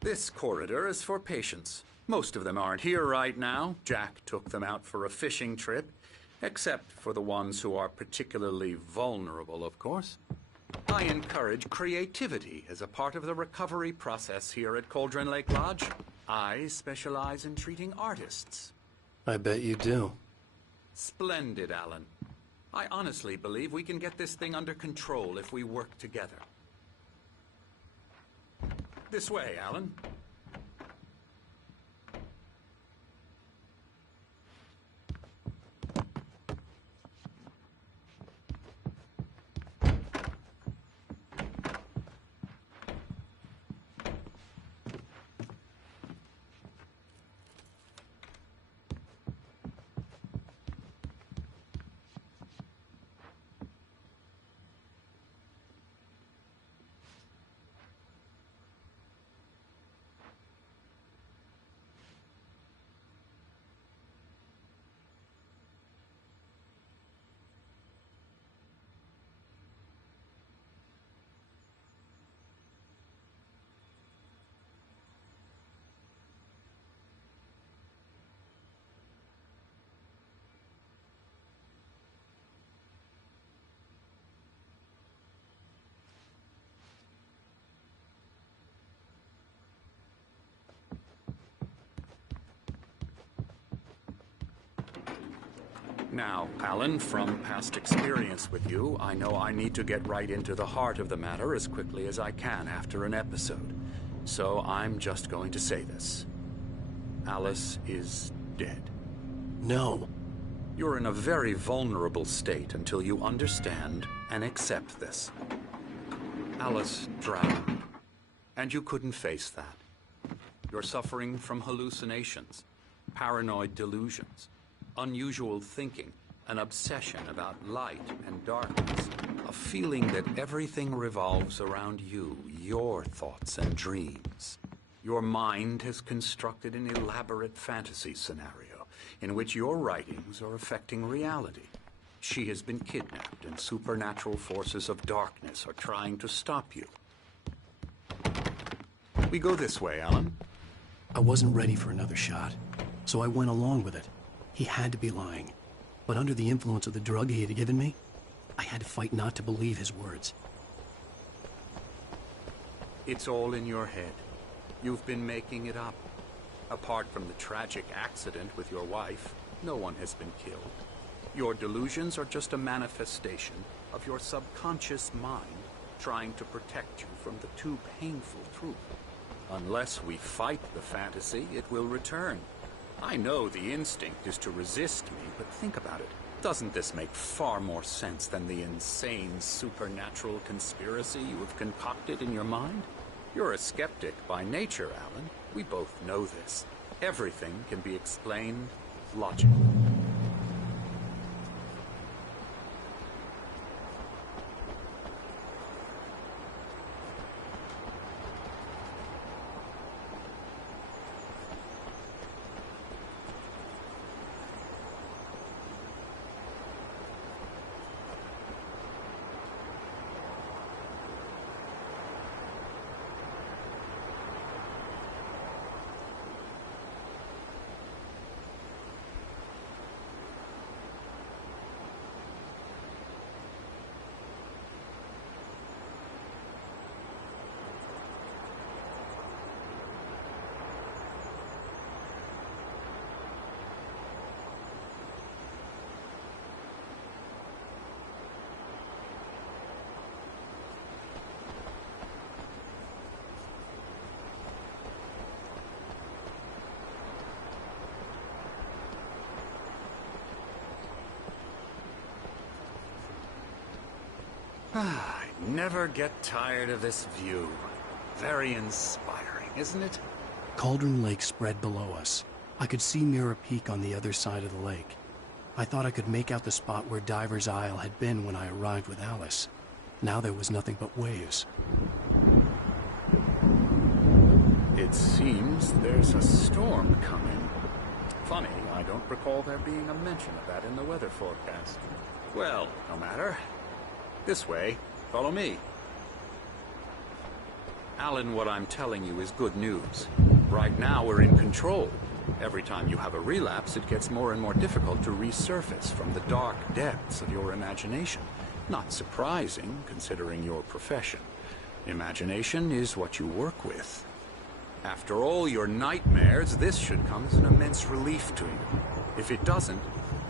This corridor is for patients. Most of them aren't here right now. Jack took them out for a fishing trip, except for the ones who are particularly vulnerable, of course. I encourage creativity as a part of the recovery process here at Cauldron Lake Lodge. I specialize in treating artists. I bet you do. Splendid, Alan. I honestly believe we can get this thing under control if we work together. This way, Alan. Now, Alan, from past experience with you, I know I need to get right into the heart of the matter as quickly as I can after an episode. So I'm just going to say this. Alice is dead. No. You're in a very vulnerable state until you understand and accept this. Alice drowned, and you couldn't face that. You're suffering from hallucinations, paranoid delusions, unusual thinking, an obsession about light and darkness, a feeling that everything revolves around you, your thoughts and dreams. Your mind has constructed an elaborate fantasy scenario in which your writings are affecting reality. She has been kidnapped, and supernatural forces of darkness are trying to stop you. We go this way, Alan. I wasn't ready for another shot, so I went along with it. He had to be lying. But under the influence of the drug he had given me, I had to fight not to believe his words. It's all in your head. You've been making it up. Apart from the tragic accident with your wife, no one has been killed. Your delusions are just a manifestation of your subconscious mind trying to protect you from the too painful truth. Unless we fight the fantasy, it will return. I know the instinct is to resist me, but think about it. Doesn't this make far more sense than the insane supernatural conspiracy you have concocted in your mind? You're a skeptic by nature, Alan. We both know this. Everything can be explained logically. I never get tired of this view. Very inspiring, isn't it? Cauldron Lake spread below us. I could see Mirror Peak on the other side of the lake. I thought I could make out the spot where Diver's Isle had been when I arrived with Alice. Now there was nothing but waves. It seems there's a storm coming. Funny, I don't recall there being a mention of that in the weather forecast. Well, no matter. This way. Follow me. Alan, what I'm telling you is good news. Right now, we're in control. Every time you have a relapse, it gets more and more difficult to resurface from the dark depths of your imagination. Not surprising, considering your profession. Imagination is what you work with. After all your nightmares, this should come as an immense relief to you. If it doesn't,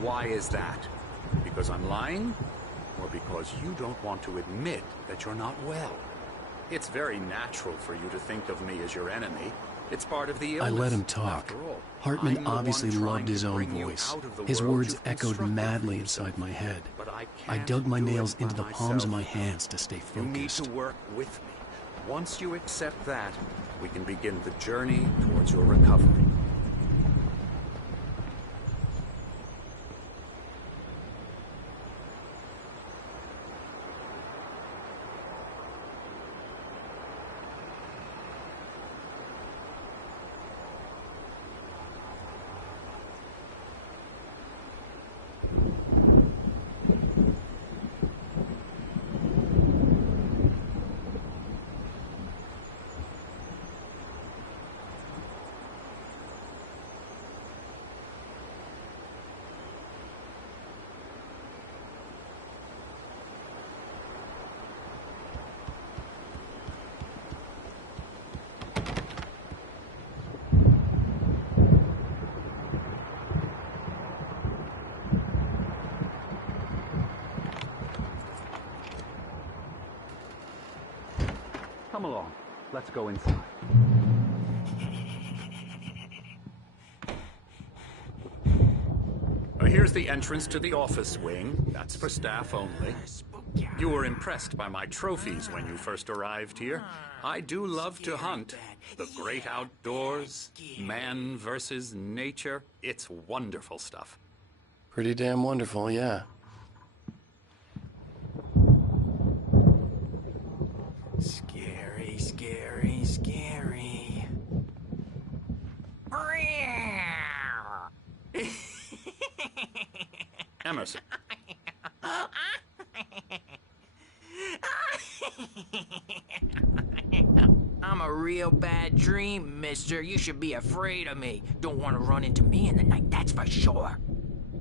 why is that? Because I'm lying? Or because you don't want to admit that you're not well? It's very natural for you to think of me as your enemy. It's part of the illness. I let him talk. Hartman obviously loved his own voice. His words echoed madly inside my head. I dug my nails into the palms of my hands to stay focused. You need to work with me. Once you accept that, we can begin the journey towards your recovery. Come along. Let's go inside. Here's the entrance to the office wing. That's for staff only. You were impressed by my trophies when you first arrived here. I do love to hunt. The great outdoors, man versus nature. It's wonderful stuff. Pretty damn wonderful, yeah. Scary, scary, scary. Emerson. I'm a real bad dream, mister. You should be afraid of me. Don't want to run into me in the night, that's for sure.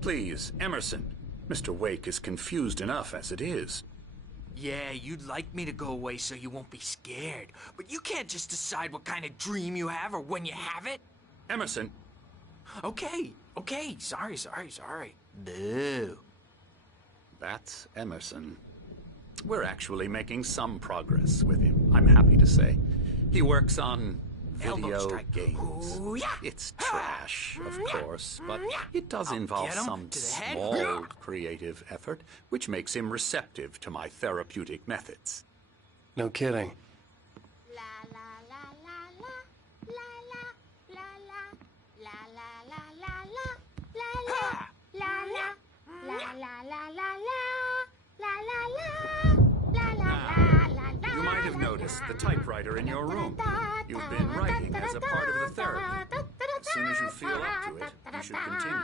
Please, Emerson. Mr. Wake is confused enough as it is. Yeah, you'd like me to go away so you won't be scared. But you can't just decide what kind of dream you have or when you have it. Emerson. Okay. Sorry. Boo. That's Emerson. We're actually making some progress with him, I'm happy to say. He works on video games. Ooh, yeah. It's trash, of course, but it does involve some small creative effort, which makes him receptive to my therapeutic methods. No kidding. You might have noticed the typewriter in your room. You've been writing as a part of the therapy. As soon as you feel up to it, you should continue.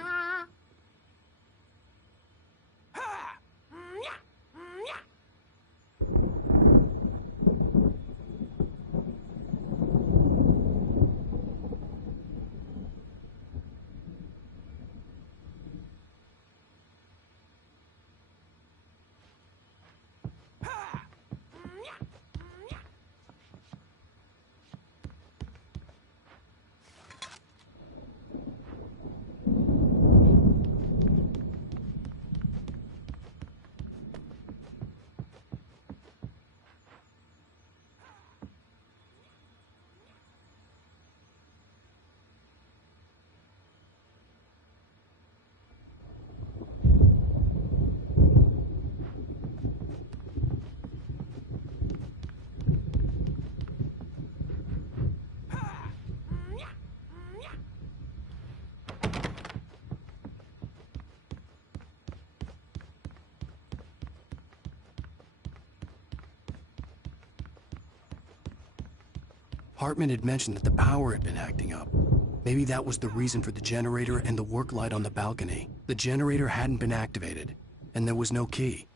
Hartman had mentioned that the power had been acting up. Maybe that was the reason for the generator and the work light on the balcony. The generator hadn't been activated, and there was no key.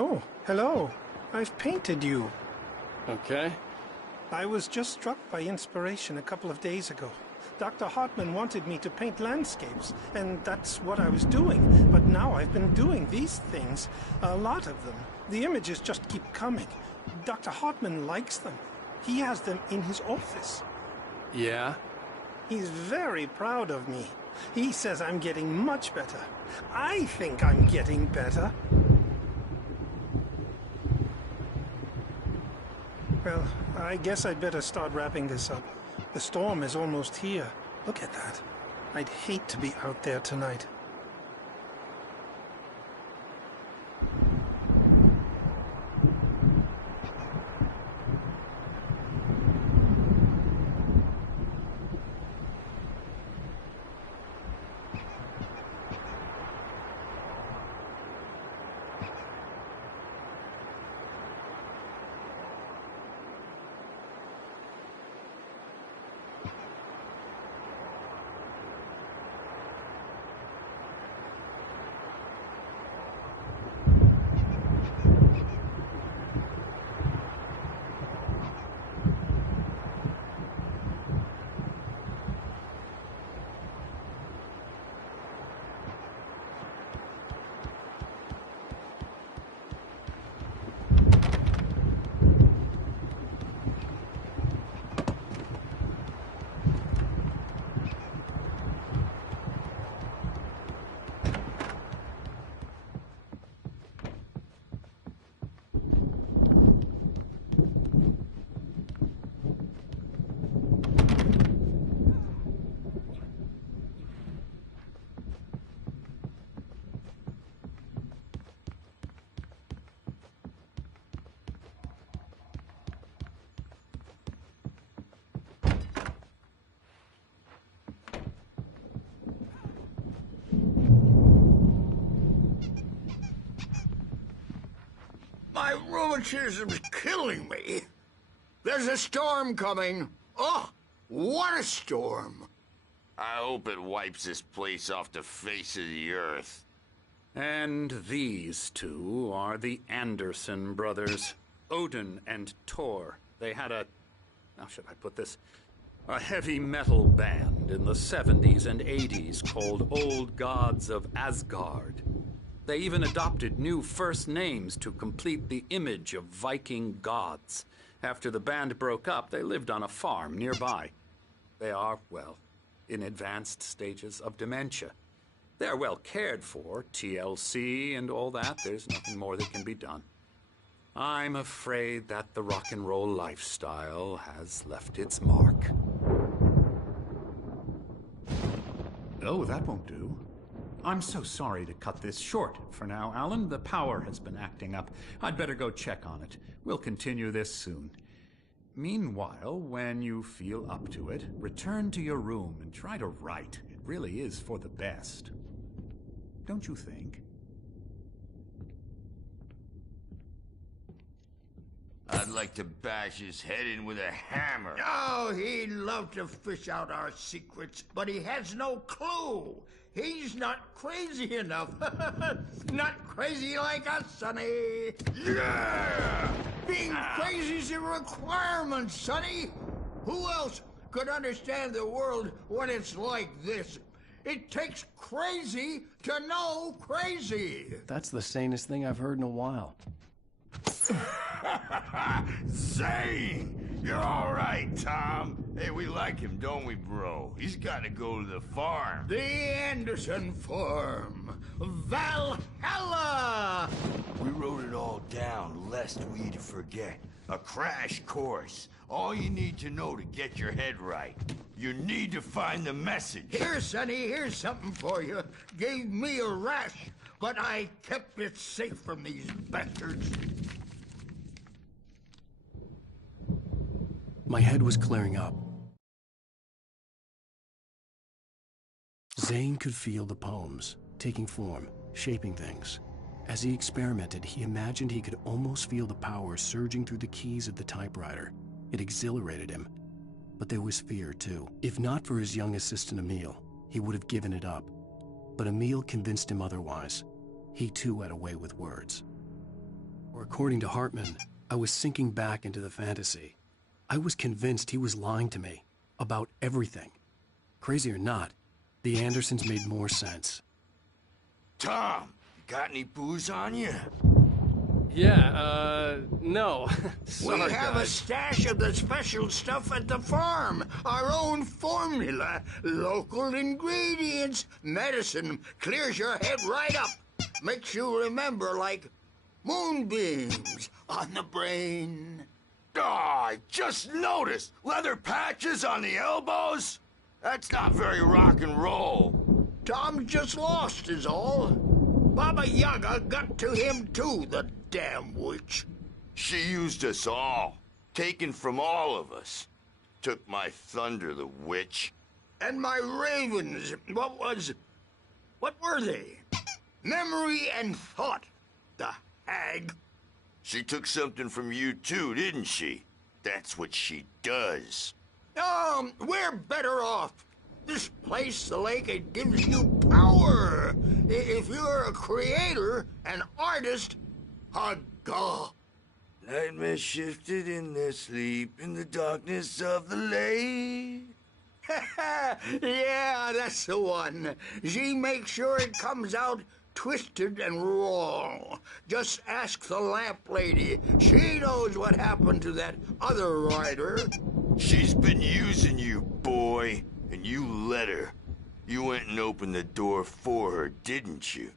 Oh, hello. I've painted you. Okay. I was just struck by inspiration a couple of days ago. Dr. Hartman wanted me to paint landscapes, and that's what I was doing. But now I've been doing these things, a lot of them. The images just keep coming. Dr. Hartman likes them. He has them in his office. Yeah? He's very proud of me. He says I'm getting much better. I think I'm getting better. Well, I guess I'd better start wrapping this up. The storm is almost here. Look at that. I'd hate to be out there tonight. My rheumatism's killing me. There's a storm coming. Oh, what a storm. I hope it wipes this place off the face of the earth. And these two are the Anderson brothers, Odin and Thor. They had how should I put this? A heavy metal band in the 70s and 80s called Old Gods of Asgard. They even adopted new first names to complete the image of Viking gods. After the band broke up, they lived on a farm nearby. They are, well, in advanced stages of dementia. They're well cared for, TLC and all that. There's nothing more that can be done. I'm afraid that the rock and roll lifestyle has left its mark. Oh, that won't do. I'm so sorry to cut this short for now, Alan. The power has been acting up. I'd better go check on it. We'll continue this soon. Meanwhile, when you feel up to it, return to your room and try to write. It really is for the best. Don't you think? I'd like to bash his head in with a hammer. Oh, he'd love to fish out our secrets, but he has no clue. He's not crazy enough. Not crazy like us, Sonny. Yeah! Being crazy's a requirement, Sonny. Who else could understand the world when it's like this? It takes crazy to know crazy. That's the sanest thing I've heard in a while. Zane! You're all right, Tom. Hey, we like him, don't we, bro? He's got to go to the farm. The Anderson Farm. Valhalla! We wrote it all down, lest we forget. A crash course. All you need to know to get your head right. You need to find the message. Here, Sonny, here's something for you. Gave me a rash, but I kept it safe from these bastards. My head was clearing up. Zane could feel the poems, taking form, shaping things. As he experimented, he imagined he could almost feel the power surging through the keys of the typewriter. It exhilarated him. But there was fear, too. If not for his young assistant Emil, he would have given it up. But Emil convinced him otherwise. He, too, had a way with words. Or according to Hartman, I was sinking back into the fantasy. I was convinced he was lying to me about everything. Crazy or not, the Andersons made more sense. Tom, got any booze on you? Yeah, no. We Sorry, have a guys. stash of the special stuff at the farm. Our own formula. Local ingredients. Medicine. Clears your head right up. Makes you remember like moonbeams on the brain. Oh, I just noticed. Leather patches on the elbows? That's not very rock and roll. Tom just lost is all. Baba Yaga got to him too, the damn witch. She used us all. Taken from all of us. Took my thunder, the witch. And my ravens, what were they? Memory and thought, the hag. She took something from you too, didn't she? That's what she does. We're better off. This place, the lake, it gives you power. If you're a creator, an artist, a god. Nightmare shifted in their sleep in the darkness of the lake. Yeah, that's the one. She makes sure it comes out twisted and wrong. Just ask the lamp lady. She knows what happened to that other rider. She's been using you, boy, and you let her. You went and opened the door for her, didn't you?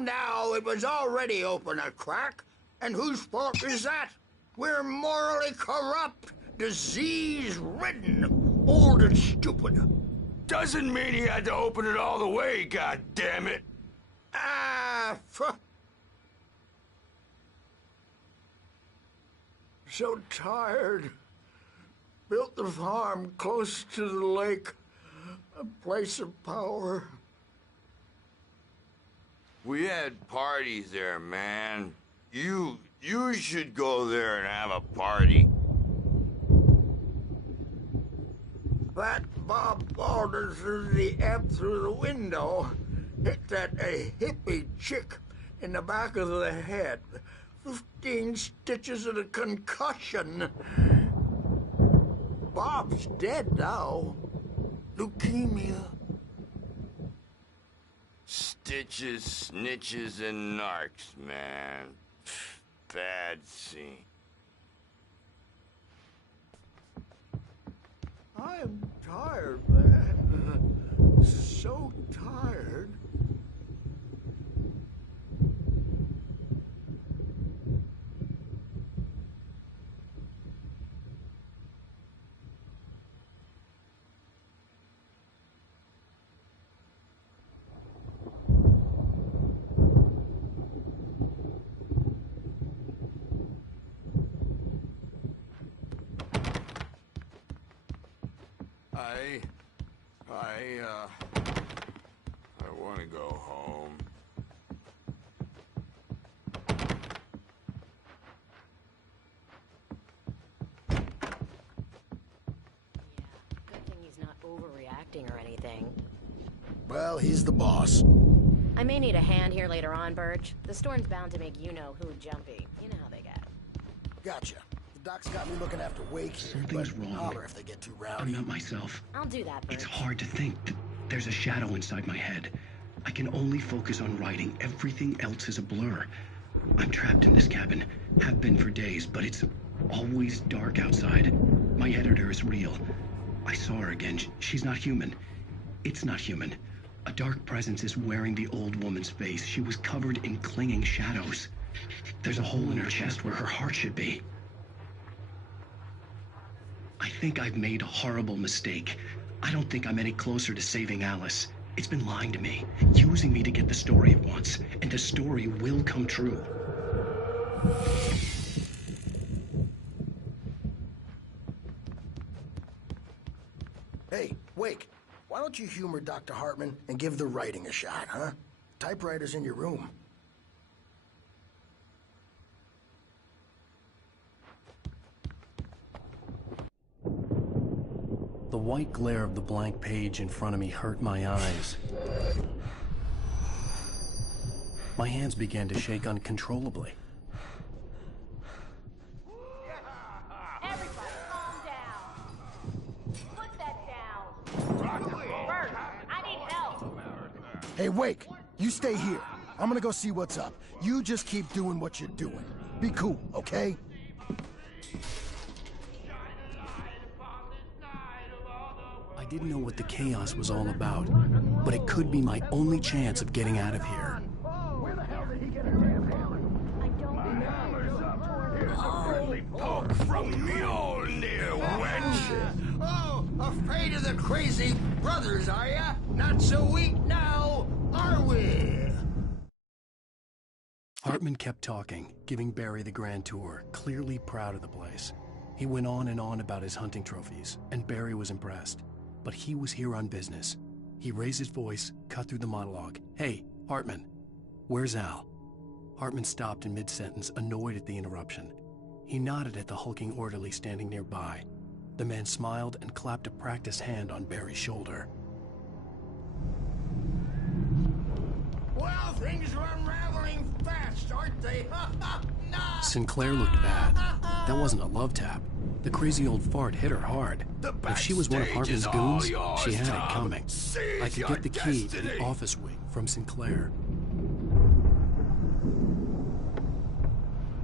Now, it was already open a crack. And whose fault is that? We're morally corrupt, disease-ridden, old and stupid. Doesn't mean he had to open it all the way, goddammit. So tired. Built the farm close to the lake. A place of power. We had parties there, man. You should go there and have a party. That Bob Balder threw the amp through the window. Hit that hippie chick in the back of the head. 15 stitches and a concussion. Bob's dead now. Leukemia. Stitches, snitches, and narcs, man. Bad scene. I'm tired, man. So tired. I want to go home. Good thing he's not overreacting or anything. Well, he's the boss. I may need a hand here later on, Birch. The storm's bound to make you-know-who jumpy. You know how they get. Gotcha. The doc's got me looking after Wake here, Something's but wrong. holler if they get too rowdy. I'm not myself. I'll do that, Birch. It's hard to think that there's a shadow inside my head. I can only focus on writing. Everything else is a blur. I'm trapped in this cabin. Have been for days, but it's always dark outside. My editor is real. I saw her again. She's not human. It's not human. A dark presence is wearing the old woman's face. She was covered in clinging shadows. There's a hole in her chest where her heart should be. I think I've made a horrible mistake. I don't think I'm any closer to saving Alice. It's been lying to me, using me to get the story it wants, and the story will come true. Hey, Wake, why don't you humor Dr. Hartman and give the writing a shot, huh? Typewriter's in your room. The white glare of the blank page in front of me hurt my eyes. My hands began to shake uncontrollably. Hey, Wake, you stay here. I'm gonna go see what's up. You just keep doing what you're doing. Be cool, okay? I didn't know what the chaos was all about, but it could be my only chance of getting out of here. Where the hell did he get a damn hammer? I don't know. Poke from Mjolnir, wench! Oh, afraid of the crazy brothers, are ya? Not so weak now, are we? Hartman kept talking, giving Barry the grand tour, clearly proud of the place. He went on and on about his hunting trophies, and Barry was impressed. But he was here on business. He raised his voice, cut through the monologue. Hey, Hartman, where's Al? Hartman stopped in mid-sentence, annoyed at the interruption. He nodded at the hulking orderly standing nearby. The man smiled and clapped a practiced hand on Barry's shoulder. Well, things are unraveling fast, aren't they? Nah. Sinclair looked bad. That wasn't a love tap. The crazy old fart hit her hard. If she was one of Hartman's goons, she had it coming. I could get the key to the office wing from Sinclair.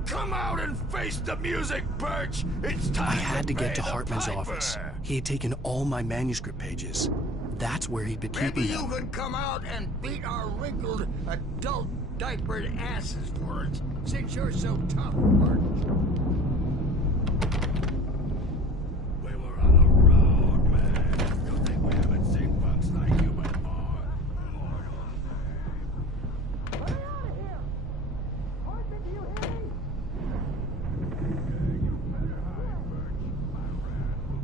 Come out and face the music, Birch! It's time I had to get pay to the Hartman's piper. office. He had taken all my manuscript pages. That's where he'd been Maybe keeping you them. could come out and beat our wrinkled, adult, diapered asses for us, since you're so tough, Birch. We were on the road, man. You think we haven't seen punks like you before? Lord Get out of here! Hartman, do you hear me?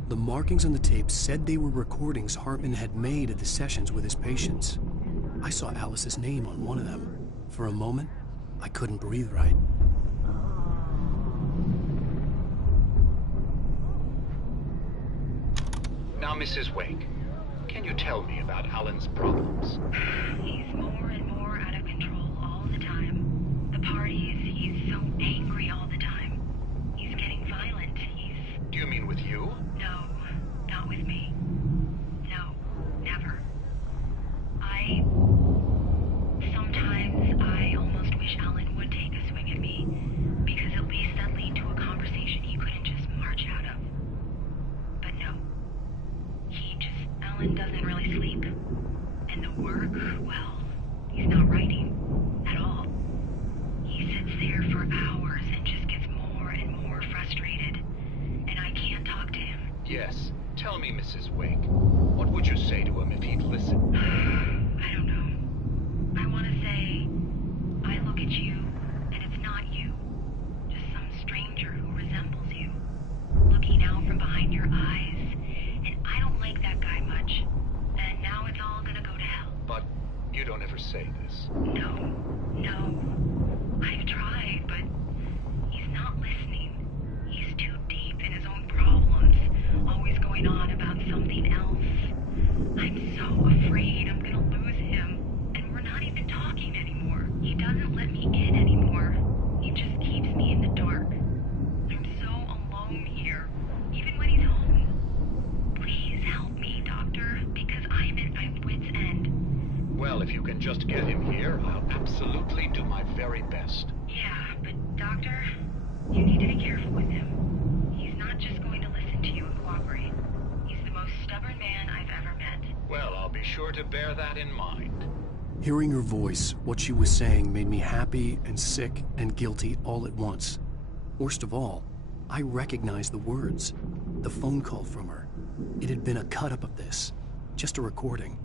The markings on the tape said they were recordings Hartman had made at the sessions with his patients. I saw Alice's name on one of them. For a moment, I couldn't breathe right. Now, Mrs. Wake, can you tell me about Alan's problems? He's more and more out of control all the time. The parties, he's so angry all the time. He's getting violent. Do you mean with you? No, not with me. No, never. Sometimes I almost wish Alan would take a swing at me, because at least that'd lead to a conversation he couldn't just march out of. But no. Alan doesn't really sleep. And the work, well, he's not writing at all. He sits there for hours and just gets more and more frustrated. And I can't talk to him. Yes. Tell me, Mrs. Wake, what would you say to him if he'd listen? I don't know. I want to say, I look at you, and it's not you. Just some stranger who resembles you. Looking out from behind your eyes. And I don't like that guy much. And now it's all gonna go to hell. But you don't ever say this. No. I've tried, but he's not listening. He's too deep in his own problems, always going on about something else. I'm so afraid I'm gonna lose him, and we're not even talking anymore. He doesn't let me in anymore. He just keeps me in the dark. I'm so alone here, even when he's home. Please help me, Doctor, because I'm at my wit's end. Well, if you can just get him here, I'll absolutely do my very best. Yeah, but Doctor, you need to be careful with him. He's not just going to listen to you and cooperate. He's the most stubborn man I've ever met. Well, I'll be sure to bear that in mind. Hearing her voice, what she was saying made me happy and sick and guilty all at once. Worst of all, I recognized the words. The phone call from her. It had been a cut-up of this. Just a recording.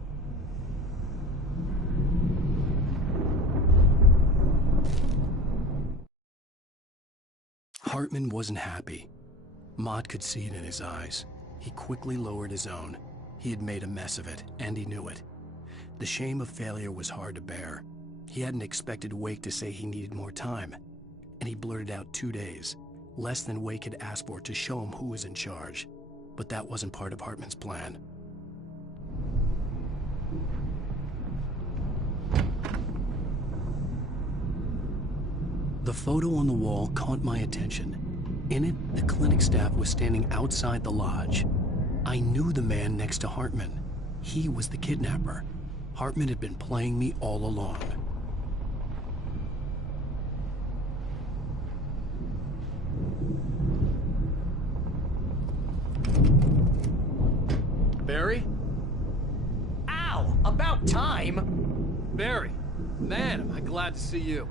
Hartman wasn't happy. Maude could see it in his eyes. He quickly lowered his own. He had made a mess of it, and he knew it. The shame of failure was hard to bear. He hadn't expected Wake to say he needed more time, and he blurted out 2 days, less than Wake had asked for to show him who was in charge. But that wasn't part of Hartman's plan. The photo on the wall caught my attention. In it, the clinic staff was standing outside the lodge. I knew the man next to Hartman. He was the kidnapper. Hartman had been playing me all along. Barry? Ow! About time! Barry, man, am I glad to see you.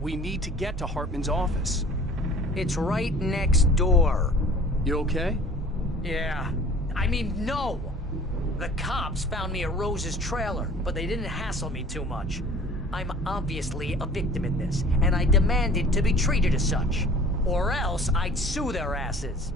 We need to get to Hartman's office. It's right next door. You okay? Yeah. I mean, no! The cops found me at Rose's trailer, but they didn't hassle me too much. I'm obviously a victim in this, and I demanded to be treated as such. Or else I'd sue their asses.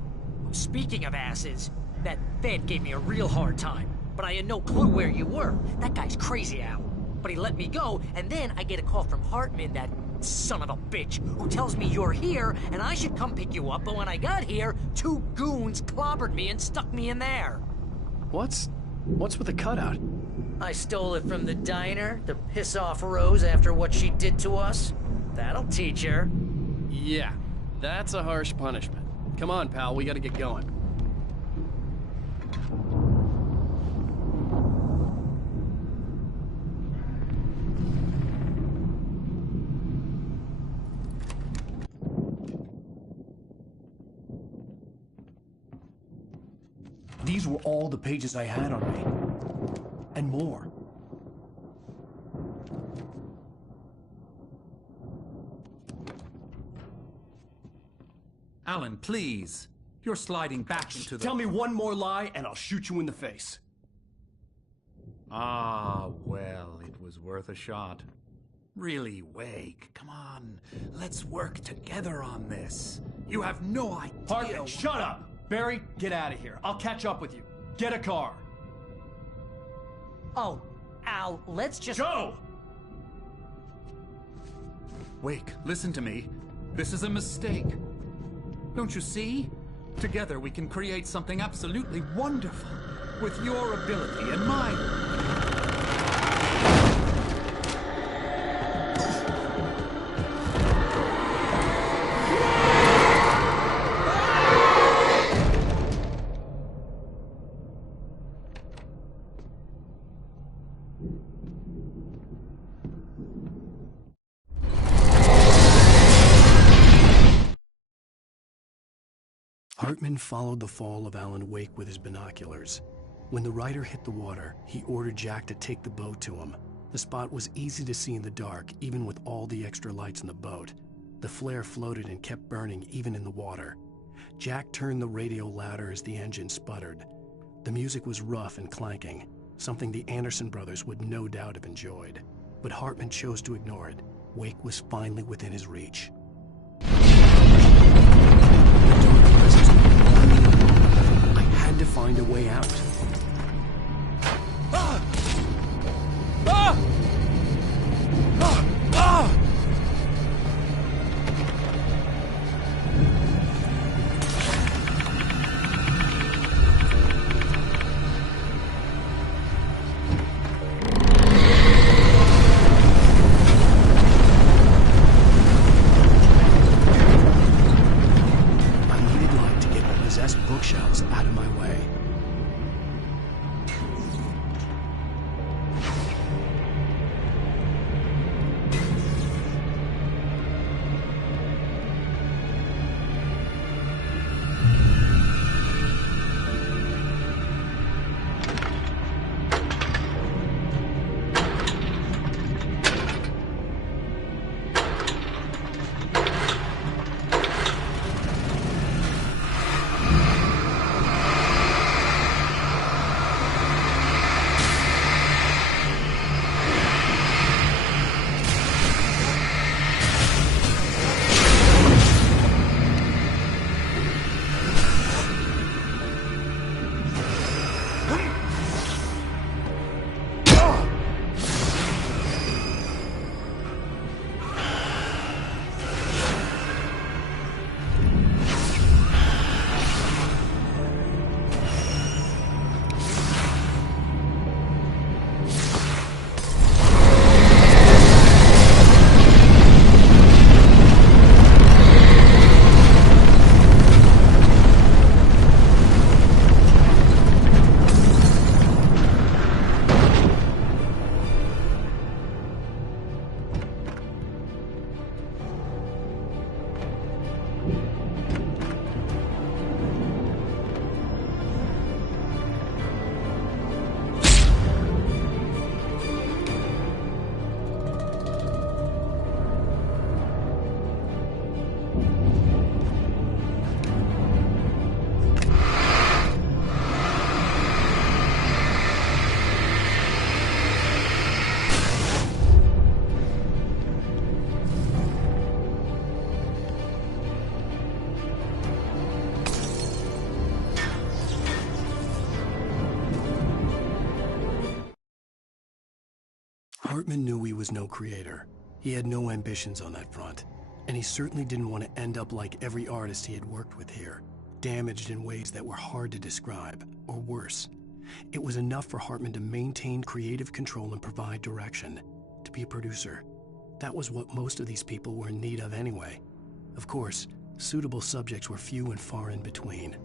Speaking of asses, that Fed gave me a real hard time, but I had no clue where you were. That guy's crazy, Al. But he let me go, and then I get a call from Hartman, that son of a bitch, who tells me you're here, and I should come pick you up, but when I got here, 2 goons clobbered me and stuck me in there. What's with the cutout? I stole it from the diner to piss off Rose after what she did to us. That'll teach her. Yeah, that's a harsh punishment. Come on, pal, we gotta get going. These were all the pages I had on me. And more. Alan, please. You're sliding back into the... Tell me one more lie and I'll shoot you in the face. Ah, well, it was worth a shot. Really, Wake, come on. Let's work together on this. You have no idea... Hartman, shut up! Barry, get out of here. I'll catch up with you. Get a car. Oh, Al, let's just... Go! Wake, listen to me. This is a mistake. Don't you see? Together we can create something absolutely wonderful. With your ability and mine. Hartman followed the fall of Alan Wake with his binoculars. When the rider hit the water, he ordered Jack to take the boat to him. The spot was easy to see in the dark, even with all the extra lights in the boat. The flare floated and kept burning even in the water. Jack turned the radio louder as the engine sputtered. The music was rough and clanking, something the Anderson brothers would no doubt have enjoyed. But Hartman chose to ignore it. Wake was finally within his reach. I had to find a way out. Ah! Ah! Ah! Ah! I needed light to get the possessed bookshelves out of my way. Hartman knew he was no creator. He had no ambitions on that front. And he certainly didn't want to end up like every artist he had worked with here, damaged in ways that were hard to describe, or worse. It was enough for Hartman to maintain creative control and provide direction, to be a producer. That was what most of these people were in need of anyway. Of course, suitable subjects were few and far in between.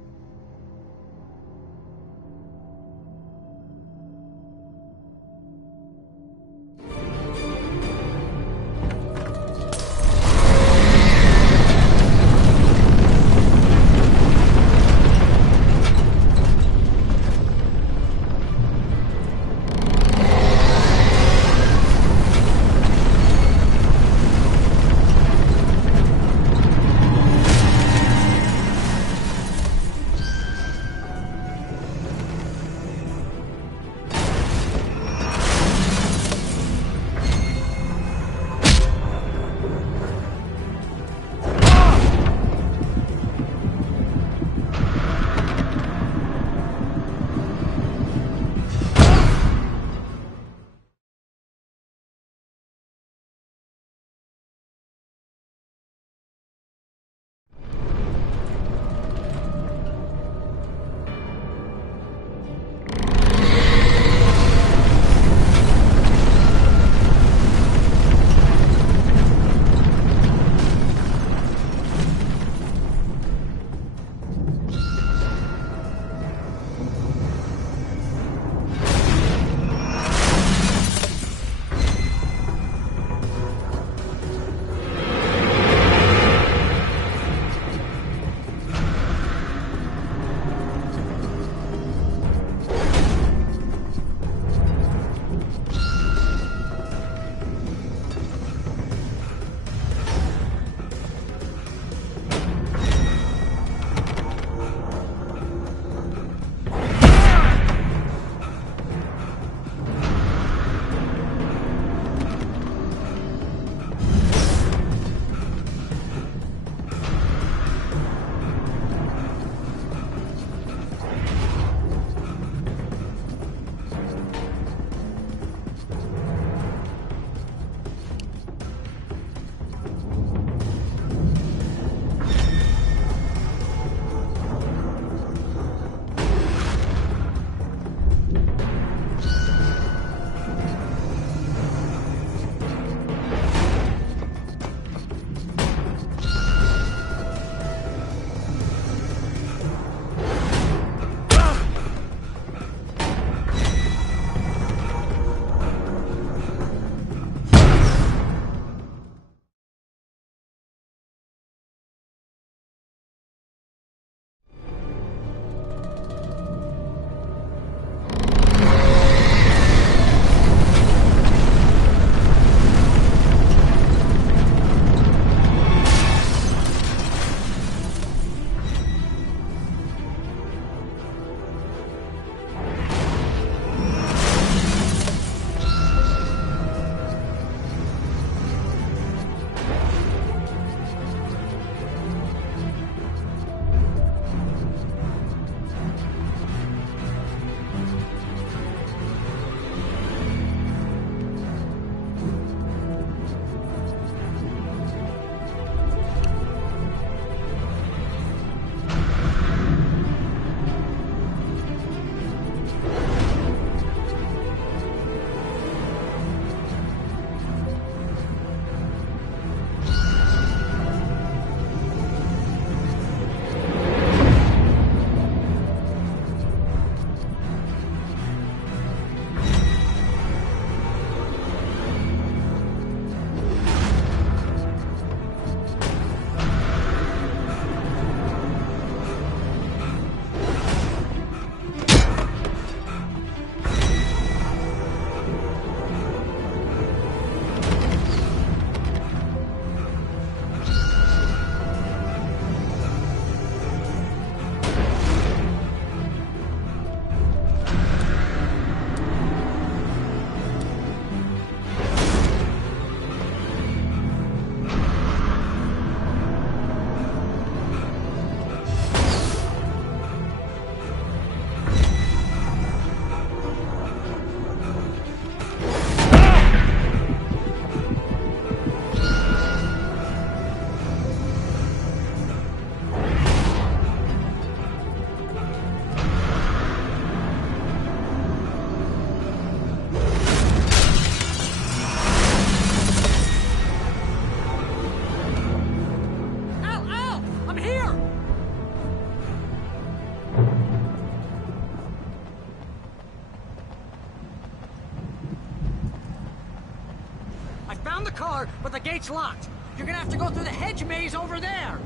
found the car, but the gate's locked. You're gonna have to go through the hedge maze over there.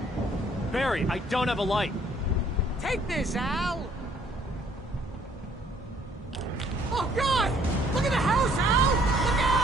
Barry, I don't have a light. Take this, Al! Oh, God! Look at the house, Al! Look out!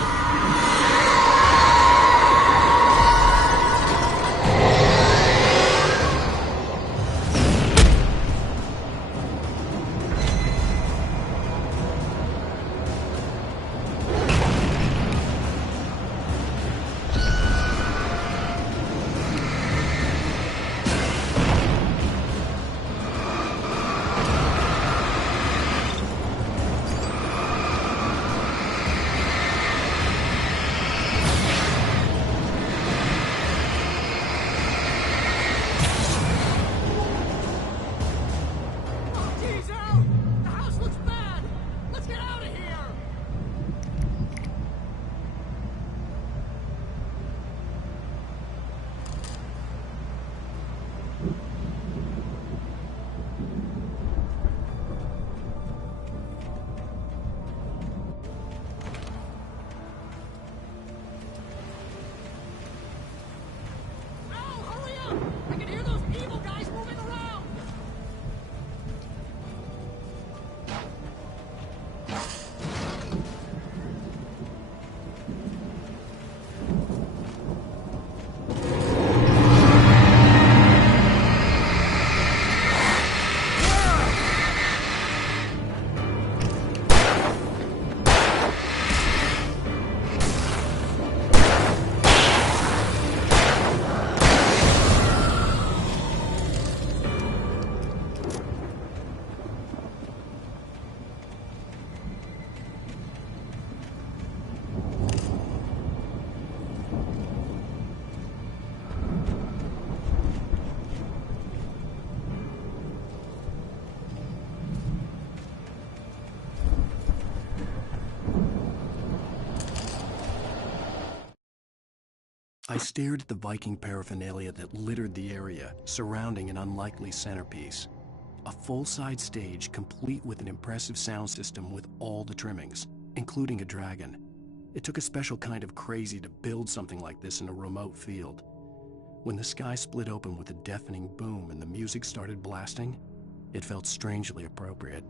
I stared at the Viking paraphernalia that littered the area, surrounding an unlikely centerpiece. A full-side stage complete with an impressive sound system with all the trimmings, including a dragon. It took a special kind of crazy to build something like this in a remote field. When the sky split open with a deafening boom and the music started blasting, it felt strangely appropriate.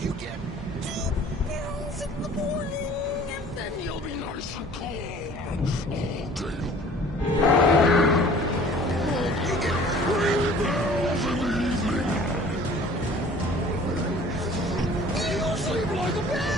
You get 2 pills in the morning, and then you'll be nice and calm all day. You get 3 pills in the evening. You'll sleep like a baby.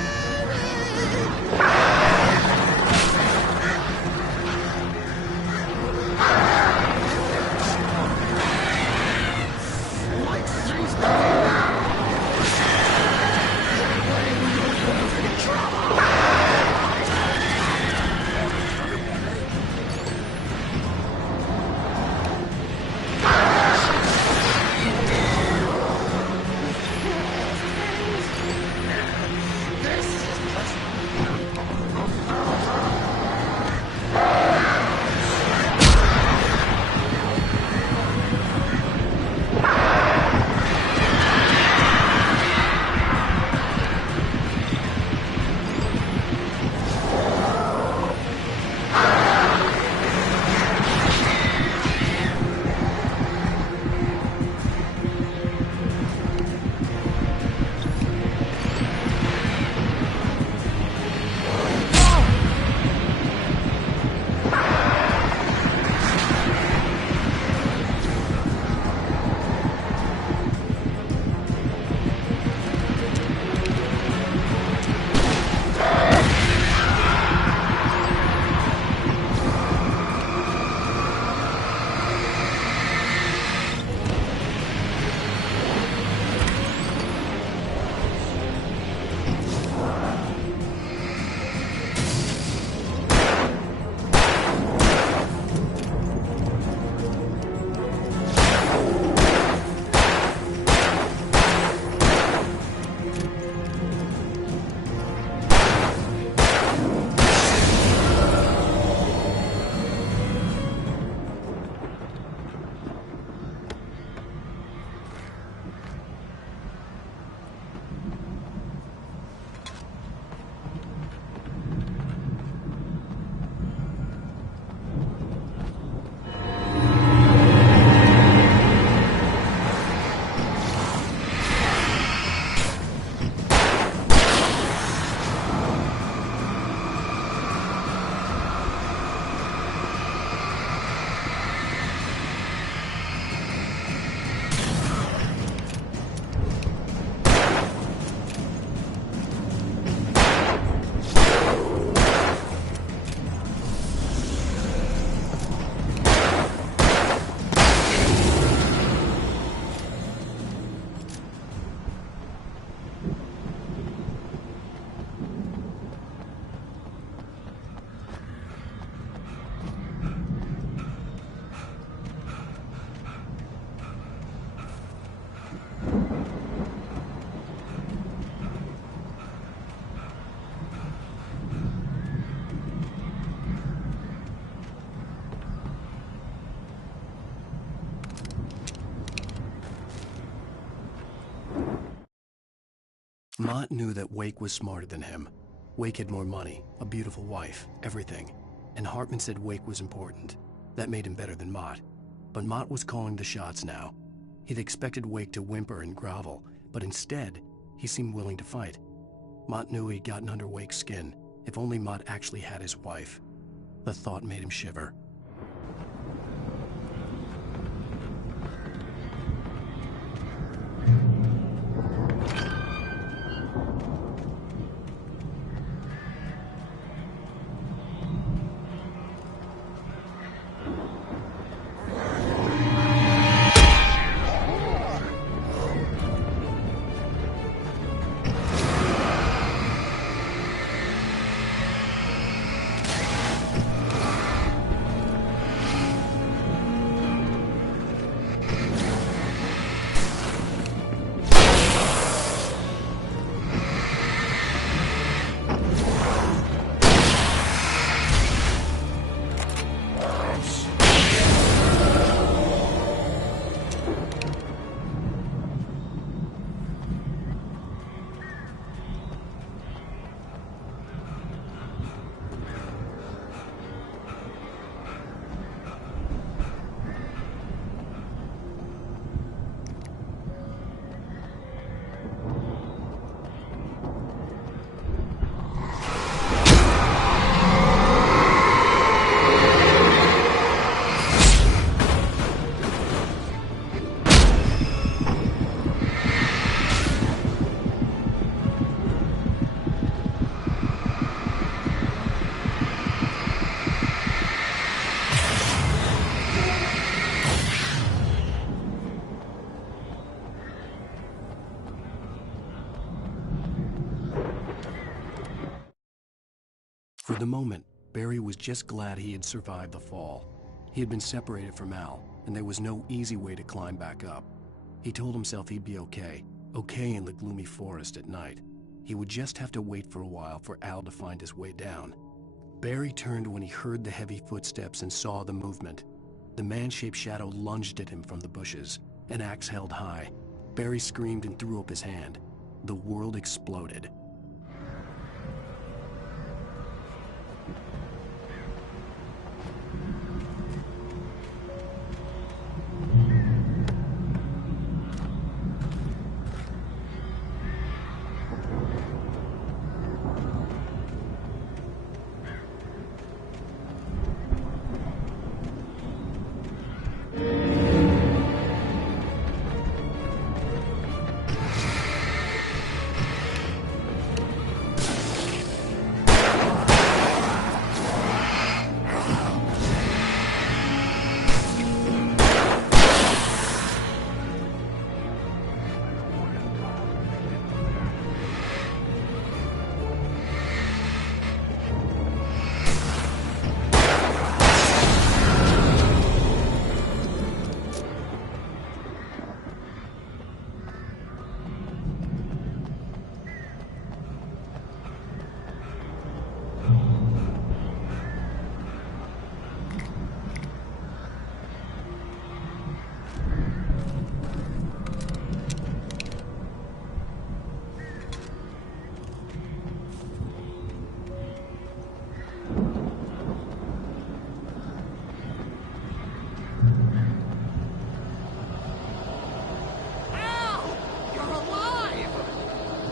Mott knew that Wake was smarter than him. Wake had more money, a beautiful wife, everything. And Hartman said Wake was important. That made him better than Mott. But Mott was calling the shots now. He'd expected Wake to whimper and grovel, but instead, he seemed willing to fight. Mott knew he'd gotten under Wake's skin. If only Mott actually had his wife. The thought made him shiver. For the moment, Barry was just glad he had survived the fall. He had been separated from Al, and there was no easy way to climb back up. He told himself he'd be okay in the gloomy forest at night. He would just have to wait for a while for Al to find his way down. Barry turned when he heard the heavy footsteps and saw the movement. The man-shaped shadow lunged at him from the bushes, an axe held high. Barry screamed and threw up his hand. The world exploded.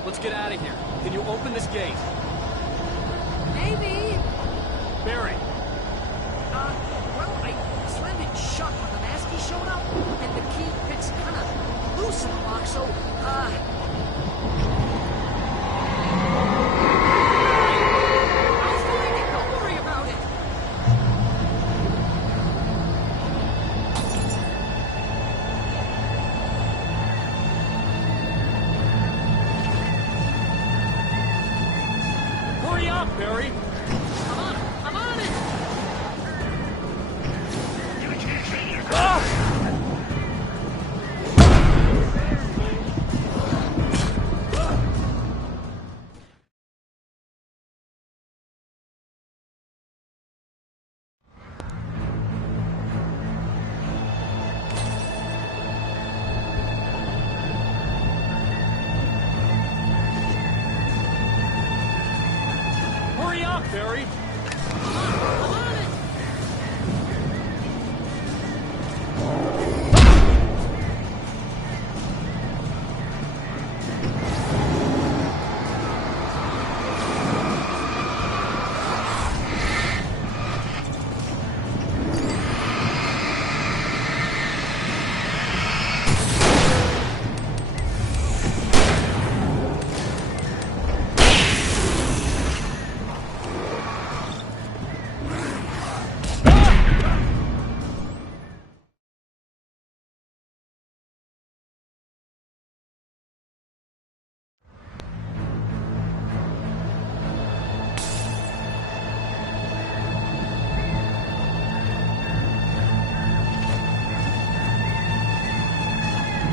Let's get out of here. Can you open this gate? Maybe. Barry. Well, I slammed it shut when the Nasty showed up, and the key fits kind of loose in the lock, so, I'll find it. Don't worry about it. Hurry up, Barry! I'm on it! up, Barry!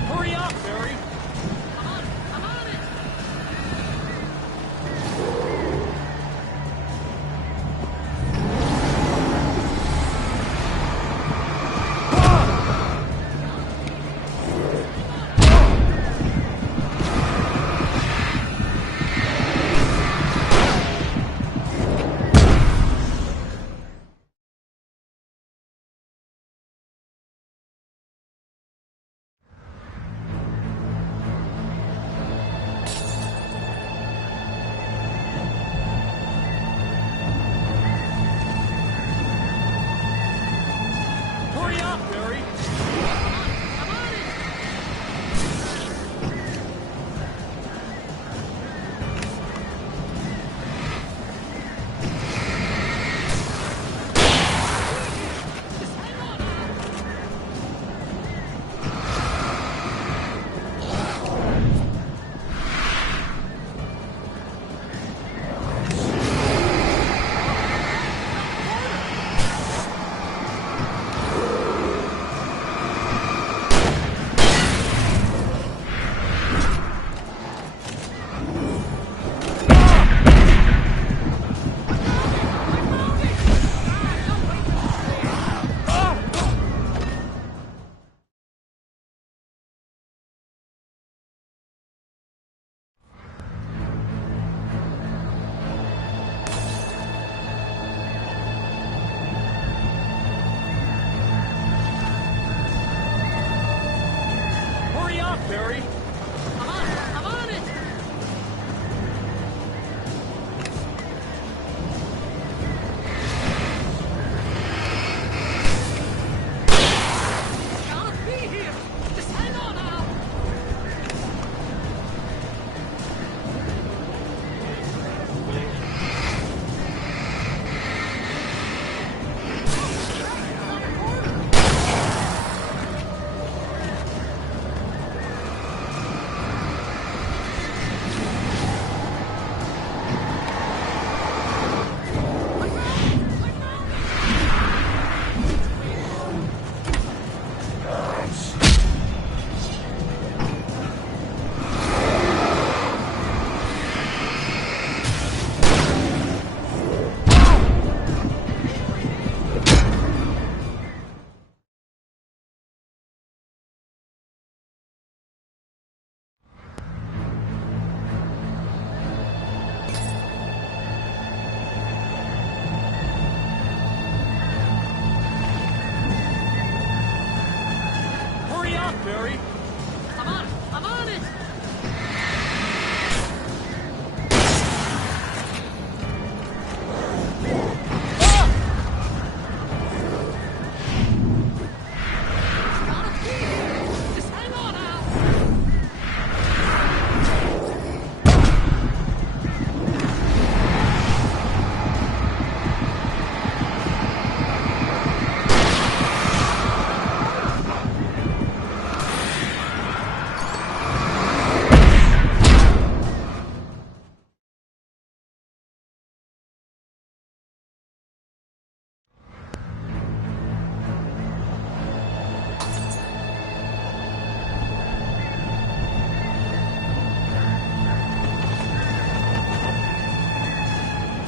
Hurry up, Barry! I'm on it! Hurry up, Barry! I'm on it! Just hang on! Hurry up, Barry! I'm on it! I'll be here! Just hang on now! Hurry up, Barry! I'm on it! I'll be here! Just hang on now!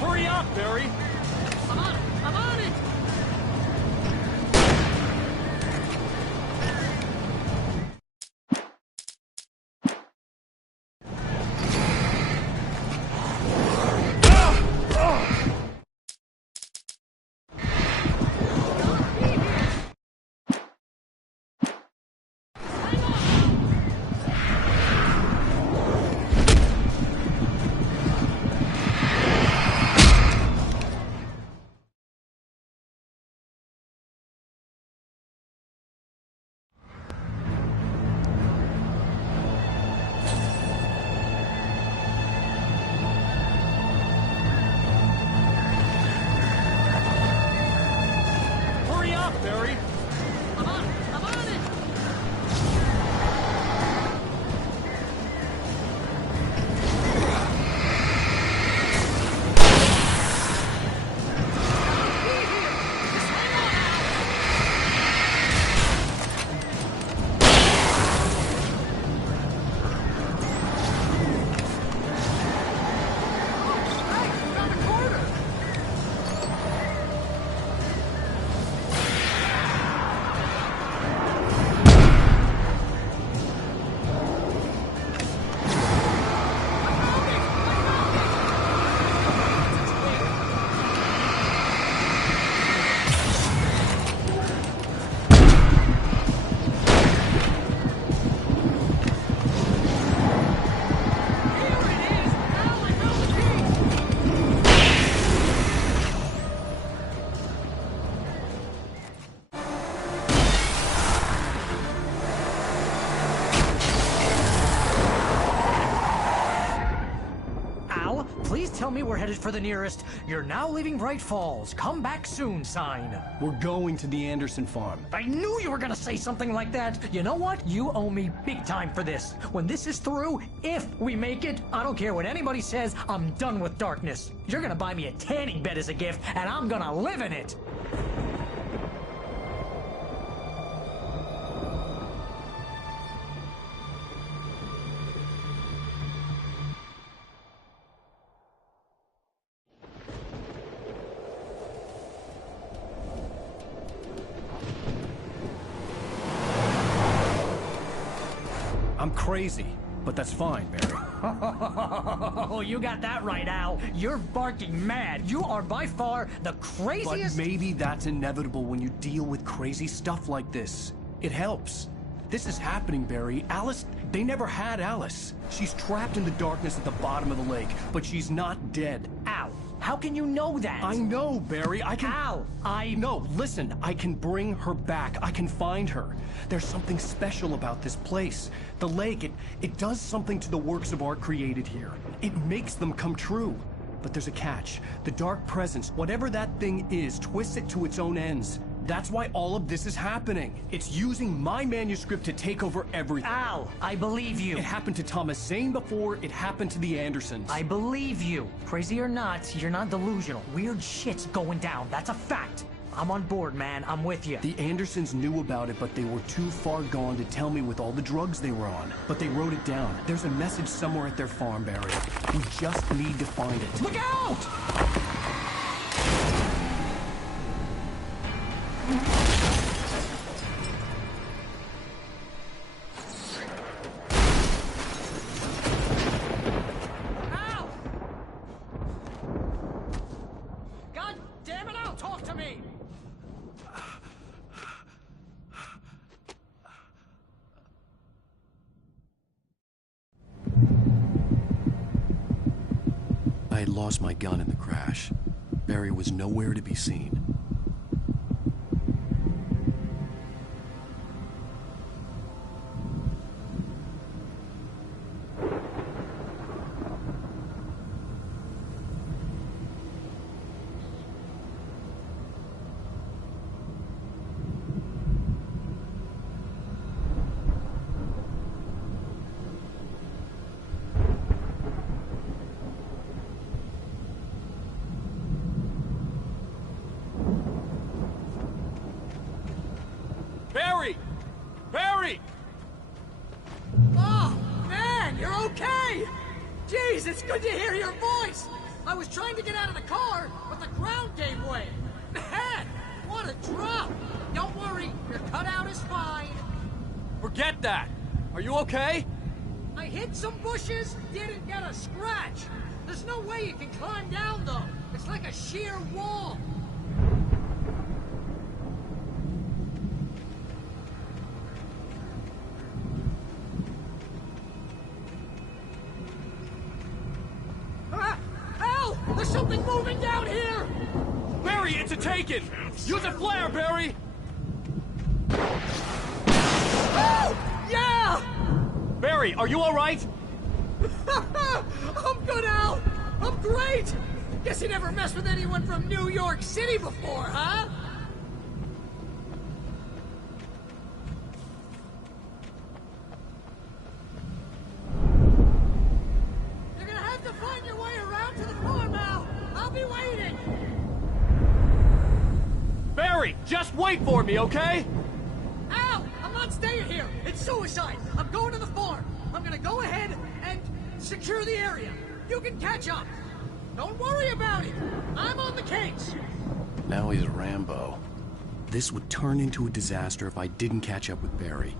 Hurry up, Barry! I'm on it! Al, please tell me we're headed for the nearest "You're now leaving Bright Falls. Come back soon" sign. We're going to the Anderson farm. I knew you were gonna say something like that. You know what? You owe me big time for this. When this is through, if we make it, I don't care what anybody says, I'm done with darkness. You're gonna buy me a tanning bed as a gift, and I'm gonna live in it. I'm crazy, but that's fine, Barry. Oh, you got that right, Al. You're barking mad. You are by far the craziest... But maybe that's inevitable when you deal with crazy stuff like this. It helps. This is happening, Barry. Alice, they never had Alice. She's trapped in the darkness at the bottom of the lake, but she's not dead. Al, how can you know that? I know, Barry. I can... Al, No, listen. I can bring her back. I can find her. There's something special about this place. The lake, it does something to the works of art created here. It makes them come true. But there's a catch. The dark presence, whatever that thing is, twists it to its own ends. That's why all of this is happening. It's using my manuscript to take over everything. Al, I believe you. It happened to Thomas Zane before, it happened to the Andersons. I believe you. Crazy or not, you're not delusional. Weird shit's going down. That's a fact. I'm on board, man. I'm with you. The Andersons knew about it, but they were too far gone to tell me with all the drugs they were on. But they wrote it down. There's a message somewhere at their farm, Barry. We just need to find it. Look out! Al! God damn it, Al, talk to me! I had lost my gun in the crash. Barry was nowhere to be seen. Barry! Barry! Oh, man, you're okay! Jeez, it's good to hear your voice! I was trying to get out of the car, but the ground gave way. Man, what a drop! Don't worry, your cutout is fine. Forget that! Are you okay? I hit some bushes, didn't get a scratch. There's no way you can climb down, though. It's like a sheer wall. Al! There's something moving down here! Barry, it's a take-it! Use a flare, Barry! Oh! Yeah! Barry, are you alright? I'm good, Al! I'm great! Guess you never messed with anyone from New York City before, huh? You're gonna have to find your way around to the farm, Al! I'll be waiting! Barry, just wait for me, okay? Al! I'm not staying here! It's suicide! I'm going to the farm! I'm gonna go ahead and secure the area. You can catch up. Don't worry about it. I'm on the case. Now he's Rambo. This would turn into a disaster if I didn't catch up with Barry.